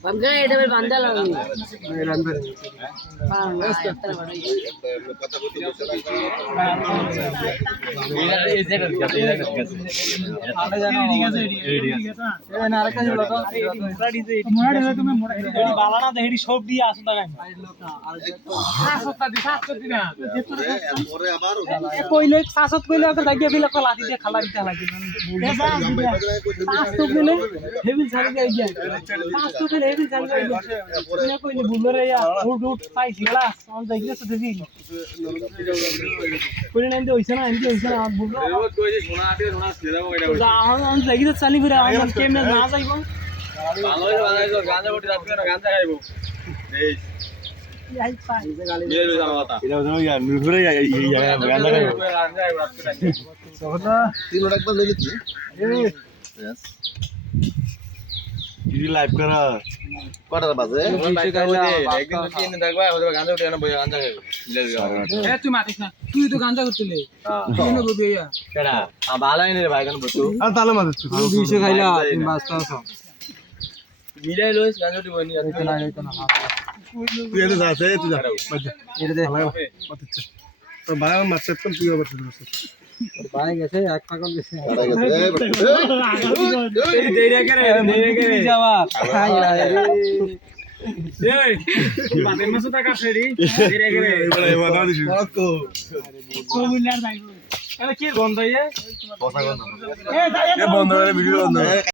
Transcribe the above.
Bangga itu berbandal lagi. Live করা কটা বাজে একদিন তো তিন দেখবা ওদের গাঁজা উঠে না বই গাঁজা খাইবো এ তুই মারিস না তুই তো গাঁজা করতেলে কেন বলবি ইয়া কেডা ভালো আইনে রে ভাই কেন বসু আর তালে মাঝে তুই বিশে খাইলা তুমি বাস্তা আছো মিলাই লইস গাঁজা উঠে বই নি এটা না এটা না তুই এনে যাতে তুই যা এটা দে তো ভাই আমার মাছ একদম তুই আবার ভাই গেছে এক পাগল গেছে দেইরা করে যাওয়া এই বাদে মাছ টাকা ছেড়ি দেইরা করে এবারে বাধা দিছি কোমিলার ভাই আরে কি গন্ধ ইয়ে এ বন্ধ করে ভিডিও বন্ধ